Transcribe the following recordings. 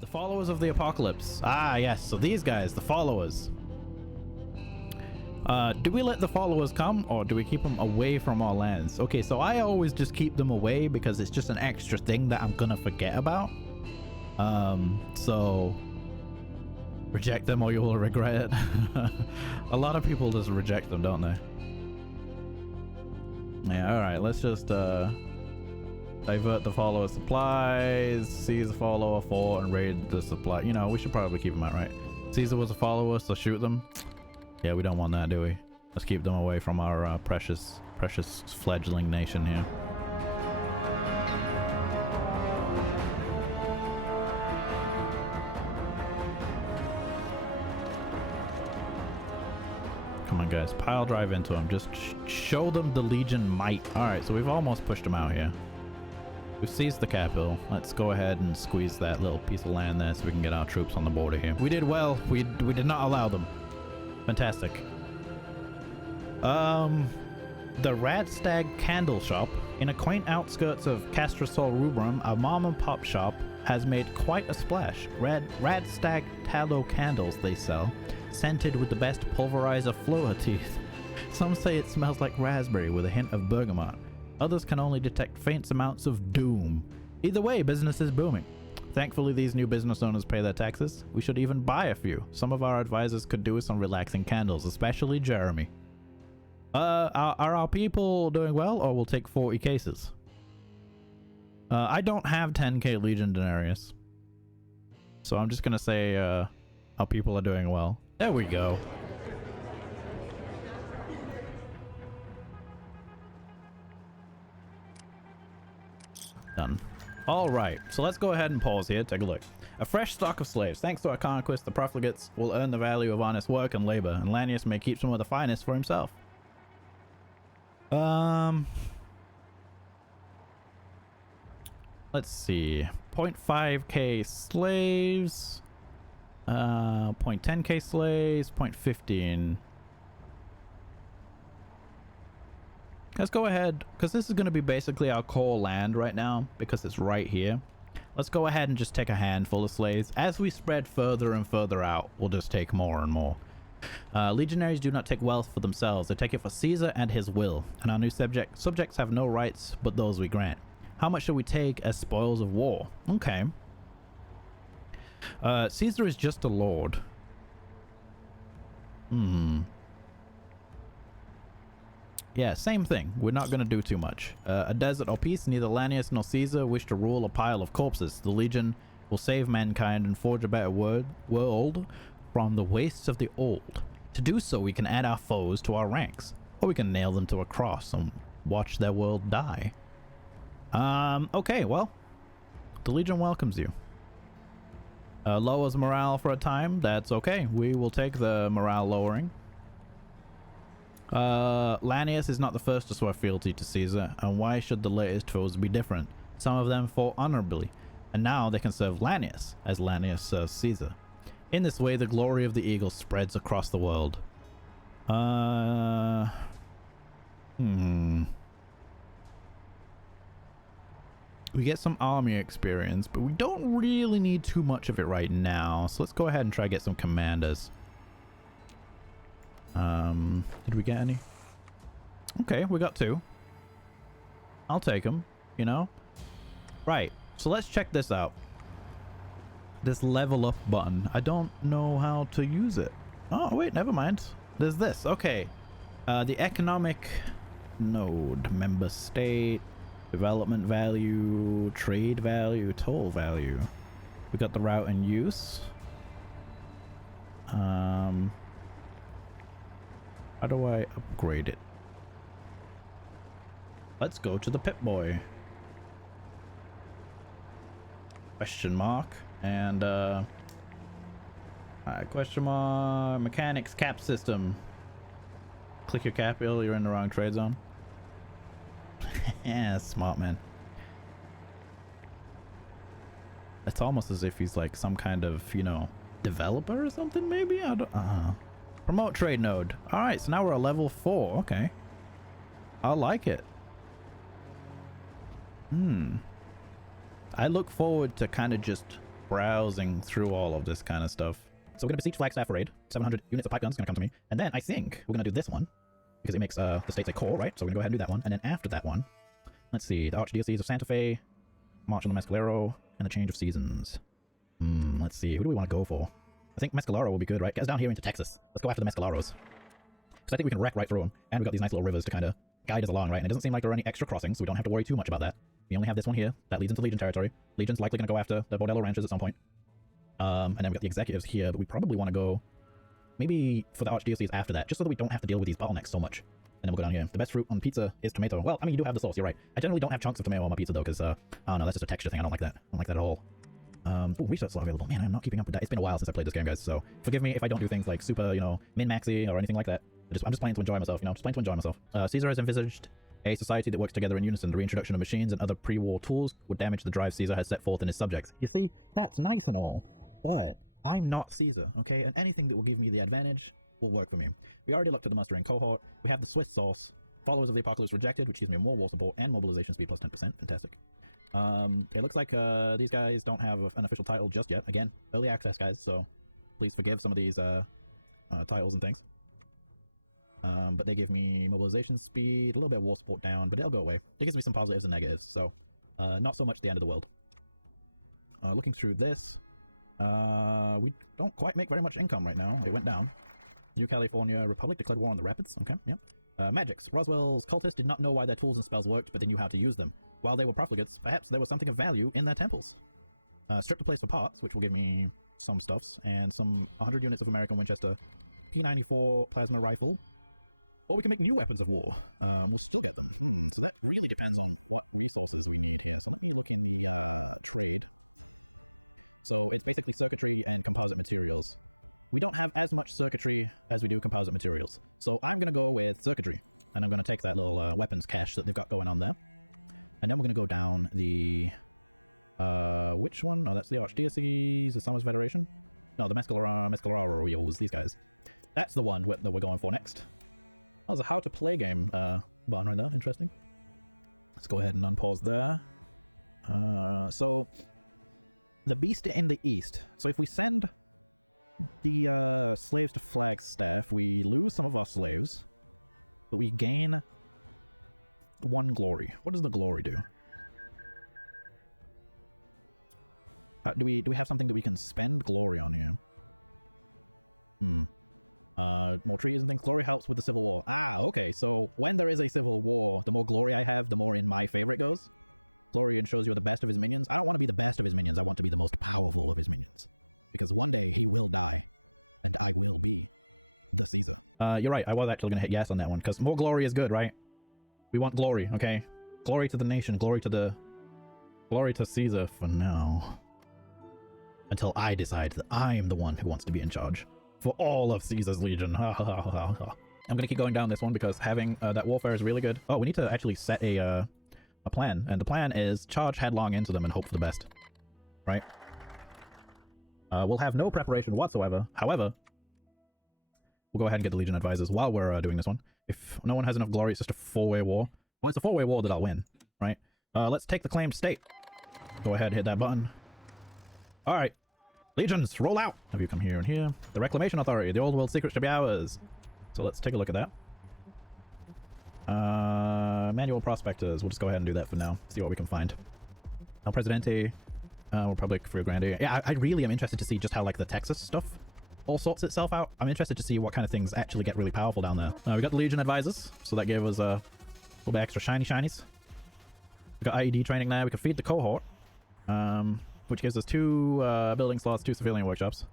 The followers of the apocalypse. Ah, yes. So these guys, the followers. Do we let the followers come or do we keep them away from our lands? Okay, so I always just keep them away because it's just an extra thing that I'm gonna forget about. So reject them or you will regret it. A lot of people just reject them, don't they? Yeah, alright, let's just divert the follower supplies, seize the follower fort, and raid the supply. You know, we should probably keep them out, right? Caesar was a follower, so shoot them. Yeah, we don't want that, do we? Let's keep them away from our precious fledgling nation here. Come on, guys. Pile drive into them. Just show them the Legion might. Alright, so we've almost pushed them out here. We've seized the capital. Let's go ahead and squeeze that little piece of land there so we can get our troops on the border here. We did well. We did not allow them. Fantastic. The Radstag Candle Shop. In a quaint outskirts of Castrosol Rubrum, a mom and pop shop has made quite a splash. Radstag tallow candles they sell, scented with the best pulverizer flower teeth. Some say it smells like raspberry with a hint of bergamot. Others can only detect faint amounts of doom. Either way, business is booming. Thankfully, these new business owners pay their taxes. We should even buy a few. Some of our advisors could do with some relaxing candles, especially Jeremy. Are our people doing well, or we'll take 40 cases? I don't have 10k Legion Denarius. So I'm just gonna say our people are doing well. There we go. Done. Alright, so let's go ahead and pause here, take a look. A fresh stock of slaves. Thanks to our conquest, the profligates will earn the value of honest work and labor, and Lanius may keep some of the finest for himself. Let's see. 0.5k slaves. 0.10k slaves. 0.15. Let's go ahead, because this is going to be basically our core land right now, because it's right here. Let's go ahead and just take a handful of slaves. As we spread further and further out, we'll just take more and more. Legionaries do not take wealth for themselves. They take it for Caesar and his will. And our new subjects have no rights but those we grant. How much shall we take as spoils of war? Okay. Caesar is just a lord. Yeah, same thing. We're not going to do too much. A desert or peace, neither Lanius nor Caesar wish to rule a pile of corpses. The Legion will save mankind and forge a better world from the wastes of the old. To do so, we can add our foes to our ranks, or we can nail them to a cross and watch their world die. Okay, well, the Legion welcomes you. Lowers morale for a time. That's okay. We will take the morale lowering. Lanius is not the first to swear fealty to Caesar, and why should the latest foes be different? Some of them fought honorably, and now they can serve Lanius, as Lanius serves Caesar. In this way, the glory of the eagle spreads across the world. We get some army experience, but we don't really need too much of it right now, so let's go ahead and try to get some commanders. Did we get any? Okay, we got 2. I'll take them, you know? Right, so let's check this out. This level up button. I don't know how to use it. Oh, wait, never mind. There's this. Okay. The economic node. Member state. Development value. Trade value. Toll value. We got the route in use. How do I upgrade it? Let's go to the Pip-Boy. Question mark. And, question mark. Mechanics cap system. Click your capital, you're in the wrong trade zone. Yeah, smart man. It's almost as if he's like some kind of, you know, developer or something, maybe? I don't, Promote trade node. Alright, so now we're at level 4. Okay. I like it. I look forward to kind of just browsing through all of this kind of stuff. So we're going to besiege Flagstaff Raid. 700 units of pipe guns going to come to me. And then I think we're going to do this one, because it makes the states a core, right? So we're going to go ahead and do that one. And then after that one, let's see, the Archdiocese of Santa Fe, March on the Mescalero, and the Change of Seasons. Let's see, who do we want to go for? I think Mescalero will be good, right? Get us down here into Texas. Let's go after the Mescaleros. Because I think we can wreck right through them. And we've got these nice little rivers to kind of guide us along, right? And it doesn't seem like there are any extra crossings, so we don't have to worry too much about that. We only have this one here. That leads into Legion territory. Legion's likely going to go after the Bordello Ranches at some point. And then we've got the Executives here, but we probably want to go maybe for the Archdiocese after that, just so that we don't have to deal with these bottlenecks so much. And then we'll go down here. The best fruit on pizza is tomato. Well, I mean, you do have the sauce, you're right. I generally don't have chunks of tomato on my pizza, though, because, I don't know, that's just a texture thing. I don't like that. I don't like that at all. Oh, research slot available. Man, I'm not keeping up with that. It's been a while since I played this game, guys, so forgive me if I don't do things like super, you know, min-maxy or anything like that. I'm just playing to enjoy myself, you know, just playing to enjoy myself. Caesar has envisaged a society that works together in unison. The reintroduction of machines and other pre-war tools would damage the drive Caesar has set forth in his subjects. You see, that's nice and all, but I'm not Caesar, okay? And anything that will give me the advantage will work for me. We already looked at the mustering cohort. We have the Swiss sauce. Followers of the Apocalypse rejected, which gives me more war support and mobilization speed plus 10%. Fantastic. It looks like these guys don't have an official title just yet. Again, early access, guys, so please forgive some of these titles and things. But they give me mobilization speed, a little bit of war support down, but it'll go away. It gives me some positives and negatives, so not so much the end of the world. Looking through this, we don't quite make very much income right now. It went down. New California Republic declared war on the Rapids. Okay, yep. Magics. Roswell's cultists did not know why their tools and spells worked, but they knew how to use them. While they were profligates, perhaps there was something of value in their temples. Strip the place for parts, which will give me some stuffs, and some 100 units of American Winchester P94 plasma rifle. Or we can make new weapons of war. We'll still get them. So that really depends on what resources we can trade. So let's pick up the circuitry and composite materials. We don't have as much circuitry as we do composite materials. So I'm going to go with factory. I'm going to take that little weapons patch that we got going on there. And then we're going to go down the, which one? The third generation? No, the next one, that's the one that we're going for next. On the top of creating it, we're going to run that tricky. So we can pause that. And then, so, the beast on the head. So if we send the slave to Flagstaff, we lose some of the players, but we gain one glory. What does the glory do? But do we do have something we can spend glory on here? We're creating the glory after the Civil War. Okay, so when there is a Civil War, the more glory I'll have, the more my favorite goes. Glory and children of best of his minions. I want to be the best of his minions. I want to be the most powerful of his minions. Because one day he will die, and I will be the Caesar. You're right, I was actually going to hit yes on that one, because more glory is good, right? We want glory, okay? Glory to the nation, glory to Caesar for now. Until I decide that I'm the one who wants to be in charge. For all of Caesar's Legion. I'm going to keep going down this one because having that warfare is really good. Oh, we need to actually set a plan. And the plan is charge headlong into them and hope for the best. Right? We'll have no preparation whatsoever. However, we'll go ahead and get the Legion advisors while we're doing this one. If no one has enough glory, it's just a four-way war. Well, it's a four-way war that I'll win. Right? Let's take the claimed state. Go ahead, hit that button. Alright. Legions, roll out! Have you come here and here? The Reclamation Authority, the old world secrets to be ours. So let's take a look at that. Manual Prospectors, we'll just go ahead and do that for now. See what we can find. El Presidente, Republic, Rio Grande. Yeah, I really am interested to see just how, like, the Texas stuff all sorts itself out. I'm interested to see what kind of things actually get really powerful down there. We got the Legion Advisors, so that gave us a little bit extra shinies. We got IED training there. We can feed the cohort. Which gives us 2 building slots, 2 civilian workshops.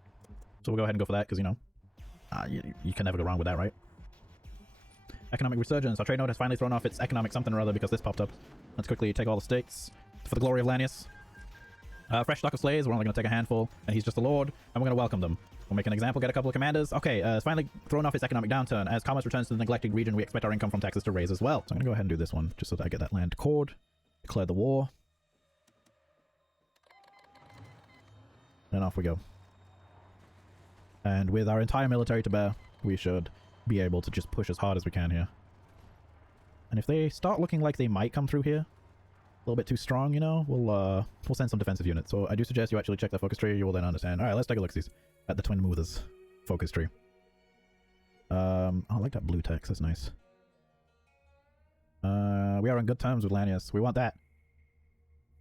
So we'll go ahead and go for that, because, you know, you can never go wrong with that, right? Economic resurgence. Our trade node has finally thrown off its economic something or other because this popped up. Let's quickly take all the states for the glory of Lanius. Fresh stock of slaves. We're only going to take a handful, and he's just a lord, and we're going to welcome them. We'll make an example, get a couple of commanders. Okay, it's finally thrown off its economic downturn. As commerce returns to the neglected region, we expect our income from Texas to raise as well. So I'm going to go ahead and do this one, just so that I get that land cord. Declare the war. And off we go. And with our entire military to bear, we should be able to just push as hard as we can here. And if they start looking like they might come through here, little bit too strong, you know, we'll send some defensive units. So I do suggest you actually check the focus tree. You will then understand. All right, let's take a look at the Twin Mothers focus tree. I like that blue text. That's nice. We are on good terms with Lanius. We want that.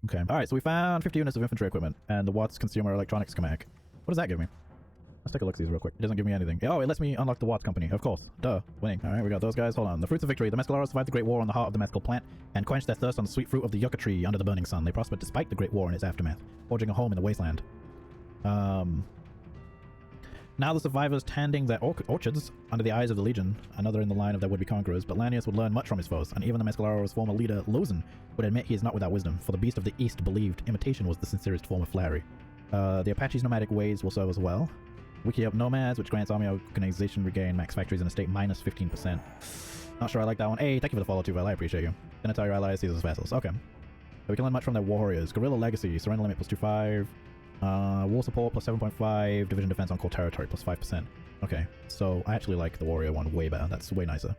Okay. All right, so we found 50 units of infantry equipment and the Watts consumer electronics schematic. What does that give me? Let's take a look at these real quick. It doesn't give me anything. Oh, it lets me unlock the Watts company. Of course. Duh. Winning. All right, we got those guys. Hold on. The fruits of victory. The Mescalaros survived the Great War on the heart of the mescal plant and quenched their thirst on the sweet fruit of the yucca tree under the burning sun. They prospered despite the Great War and its aftermath, forging a home in the wasteland. Now the survivors tending their orchards under the eyes of the Legion, another in the line of their would-be conquerors, but Lanius would learn much from his foes, and even the Mescalaros' former leader, Lozen, would admit he is not without wisdom, for the beast of the East believed imitation was the sincerest form of flattery. The Apache's nomadic ways will serve as well. Wiki up Nomads, which grants army organization regain max factories in a state minus 15%. Not sure I like that one. Hey, thank you for the follow too, Vel. I appreciate you. Gonna tell your allies these as vassals. Okay. We can learn much from their warriors. Guerrilla Legacy, surrender limit plus 2.5. War support plus 7.5, division defense on core territory plus 5%. Okay, so I actually like the warrior one way better. That's way nicer.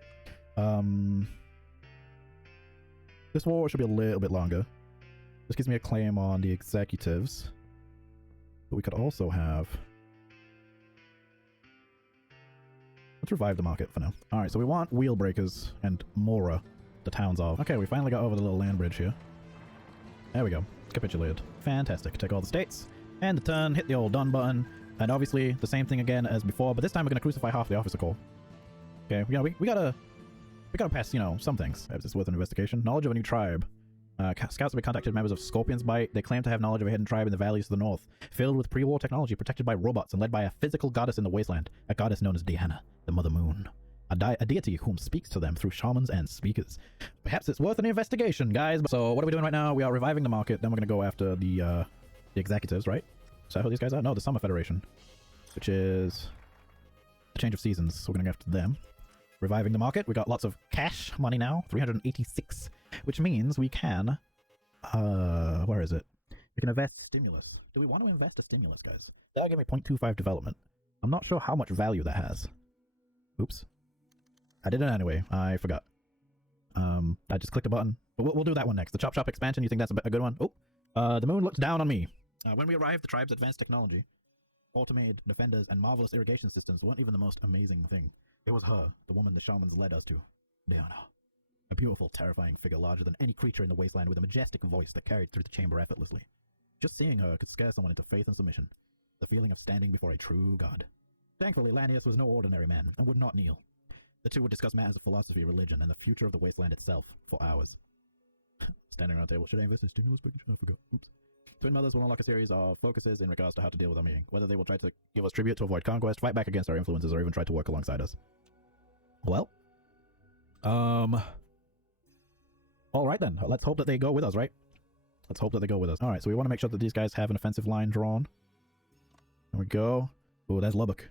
This war should be a little bit longer. This gives me a claim on the executives. But we could also have... Let's revive the market for now. Alright, so we want wheel breakers and Mora, the towns of. Okay, we finally got over the little land bridge here. There we go. Capitulated. Fantastic. Take all the states. And the turn, hit the old done button, and obviously the same thing again as before, but this time we're gonna crucify half the officer corps. Okay, yeah, we gotta pass, you know, some things. Is this worth an investigation? Knowledge of a new tribe. Scouts have been contacted members of Scorpion's Bite. They claim to have knowledge of a hidden tribe in the valleys to the north, filled with pre-war technology, protected by robots, and led by a physical goddess in the wasteland, a goddess known as Diana, the Mother Moon. A deity whom speaks to them through shamans and speakers. Perhaps it's worth an investigation, guys. So what are we doing right now? We are reviving the market, then we're gonna go after the executives, right? Is that who these guys are? No, the Summer Federation, which is the change of seasons. So we're going to go after them. Reviving the market. We got lots of cash money now, 386, which means we can, where is it? We can invest stimulus. Do we want to invest a stimulus, guys? That'll give me 0.25 development. I'm not sure how much value that has. Oops. I did it anyway. I forgot. I just clicked a button. But we'll do that one next. The Chop Shop expansion. You think that's a good one? Oh, the moon looks down on me. When we arrived, the tribe's advanced technology, automated defenders, and marvelous irrigation systems weren't even the most amazing thing. It was her, the woman the shamans led us to. Diana. A beautiful, terrifying figure larger than any creature in the wasteland with a majestic voice that carried through the chamber effortlessly. Just seeing her could scare someone into faith and submission. The feeling of standing before a true god. Thankfully, Lanius was no ordinary man, and would not kneel. The two would discuss matters of philosophy, religion, and the future of the wasteland itself for hours. Standing around a table. Should I invest in stimulus package? I forgot. Oops. Twin Mothers will unlock a series of focuses in regards to how to deal with our meeting. Whether they will try to give us tribute to avoid conquest, fight back against our influences, or even try to work alongside us. Well. Alright then. Let's hope that they go with us, right? Let's hope that they go with us. Alright, so we want to make sure that these guys have an offensive line drawn. There we go. Oh, there's Lubbock.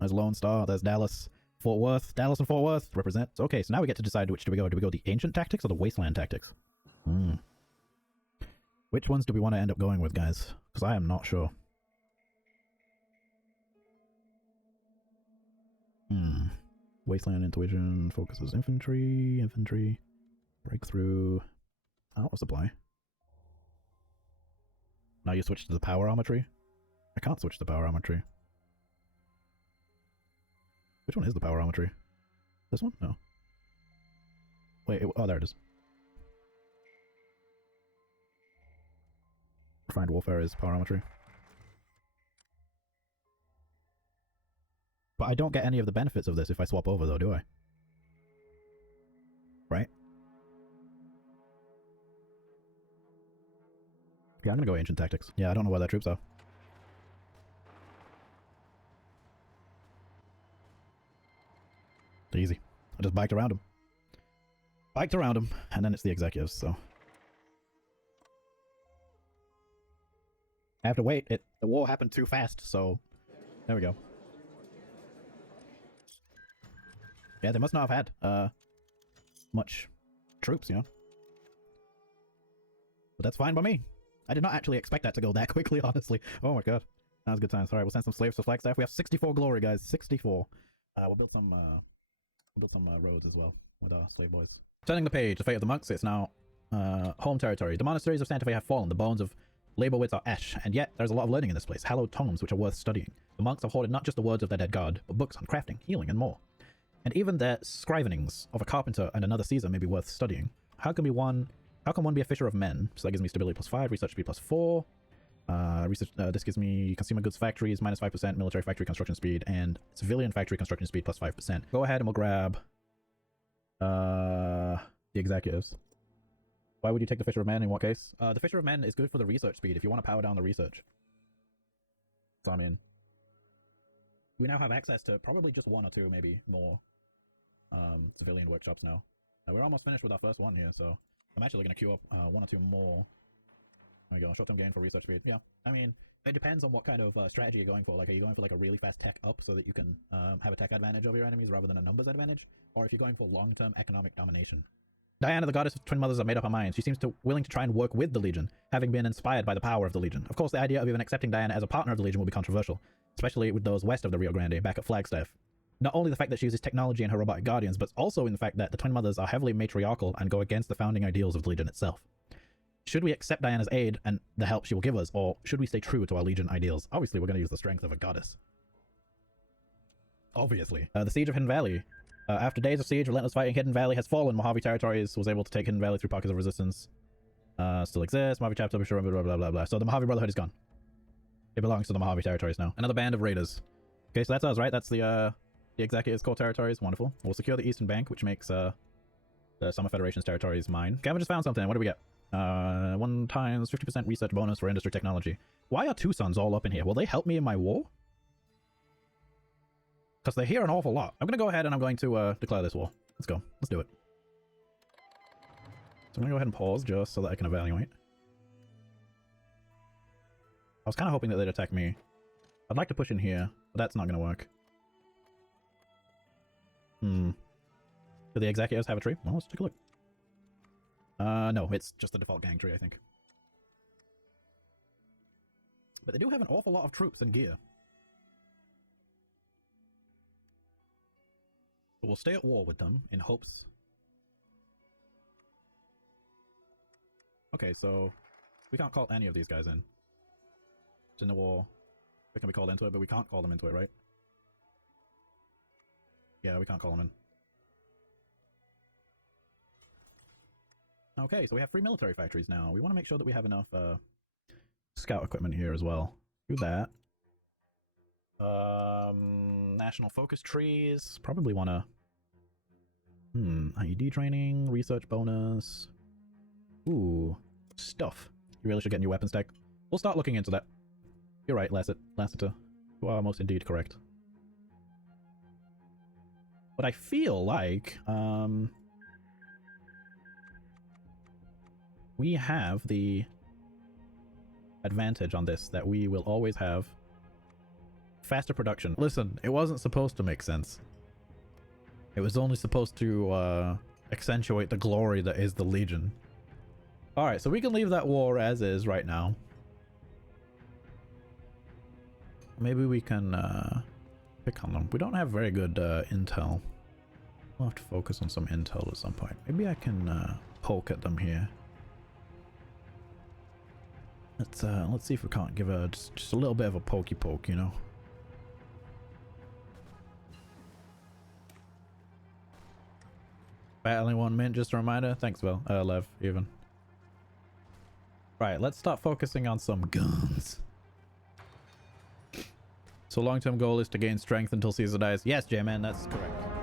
There's Lone Star. There's Dallas. Fort Worth. Dallas and Fort Worth represent. Okay, so now we get to decide which do we go. Do we go the ancient tactics or the wasteland tactics? Which ones do we want to end up going with, guys? Because I am not sure. Wasteland intuition focuses infantry, breakthrough, power supply. Now you switch to the power armor tree? I can't switch to the power armor tree. Which one is the power armor tree? This one? No. Wait, oh, there it is. Refined warfare is power armor tree. But I don't get any of the benefits of this if I swap over though, do I? Right? Yeah, I'm gonna go ancient tactics. Yeah, I don't know where their troops are. Easy. I just biked around them. Biked around them, and then it's the executives, so... I have to wait. The war happened too fast, so... There we go. Yeah, they must not have had, much troops, you know? But that's fine by me. I did not actually expect that to go that quickly, honestly. Oh my god. That was good times. Alright, we'll send some slaves to Flagstaff. We have 64 glory, guys. 64. We'll build some roads as well with our slave boys. Turning the page, the fate of the monks. It's now Home territory. The monasteries of Santa Fe have fallen. The bones of Leibowitz are ash, and yet there's a lot of learning in this place. Hallowed tomes which are worth studying. The monks have hoarded not just the words of their dead god, but books on crafting, healing, and more. And even their scrivenings of a carpenter and another Caesar may be worth studying. How can one be a fisher of men? So that gives me stability +5, research speed +4. This gives me consumer goods factories -5%, military factory construction speed, and civilian factory construction speed +5%. Go ahead and we'll grab the executives. Why would you take the Fisher of Men in what case? The Fisher of Men is good for the research speed if you want to power down the research. So I mean, we now have access to probably just 1 or 2, maybe more civilian workshops now. We're almost finished with our first one here, so I'm actually going to queue up 1 or 2 more. There we go, short-term gain for research speed. Yeah, I mean, it depends on what kind of strategy you're going for. Like, are you going for like a really fast tech up so that you can have a tech advantage over your enemies rather than a numbers advantage? Or if you're going for long-term economic domination? Diana, the goddess of twin mothers, have made up her mind. She seems willing to try and work with the Legion, having been inspired by the power of the Legion. Of course, the idea of even accepting Diana as a partner of the Legion will be controversial, especially with those west of the Rio Grande, back at Flagstaff. Not only the fact that she uses technology and her robotic guardians, but also in the fact that the twin mothers are heavily matriarchal and go against the founding ideals of the Legion itself. Should we accept Diana's aid and the help she will give us, or should we stay true to our Legion ideals? Obviously, we're going to use the strength of a goddess. Obviously. The Siege of Hidden Valley. After days of siege, relentless fighting, Hidden Valley has fallen. Mojave Territories was able to take Hidden Valley through pockets of resistance. Still exists. Mojave chapter, blah, blah, blah, blah, blah. So the Mojave Brotherhood is gone. It belongs to the Mojave Territories now. Another band of raiders. Okay, so that's us, right? That's the Executive's core territories. Wonderful. We'll secure the Eastern Bank, which makes the Summer Federation's territories mine. Gavin just found something. What do we get? 1 times 50% research bonus for industry technology. Why are 2 suns all up in here? Will they help me in my war? Because they're here an awful lot. I'm going to go ahead and I'm going to declare this war. Let's go. Let's do it. So I'm going to go ahead and pause just so that I can evaluate. I was kind of hoping that they'd attack me. I'd like to push in here, but that's not going to work. Do the executives have a tree? Well, let's take a look. No, it's just the default gang tree, I think. But they do have an awful lot of troops and gear. But we'll stay at war with them in hopes. Okay, so we can't call any of these guys in. It's in the war. They can be called into it, but we can't call them into it, right? Yeah, we can't call them in. Okay, so we have 3 military factories now. We want to make sure that we have enough scout equipment here as well. Do that. National focus trees. Probably want to... IED training, research bonus. Ooh, stuff. You really should get a new weapon stack. We'll start looking into that. You're right, Lassiter. You are most indeed correct. But I feel like, we have the advantage on this that we will always have faster production. Listen, it wasn't supposed to make sense. It was only supposed to accentuate the glory that is the Legion. Alright, so we can leave that war as is right now. Maybe we can pick on them. We don't have very good intel. We'll have to focus on some intel at some point. Maybe I can poke at them here. Let's see if we can't give a just a little bit of a pokey poke, you know. Battling 1 mint, just a reminder. Thanks, Will. Lev, even. Right, let's start focusing on some guns. So long-term goal is to gain strength until Caesar dies. Yes, J-Man, that's correct.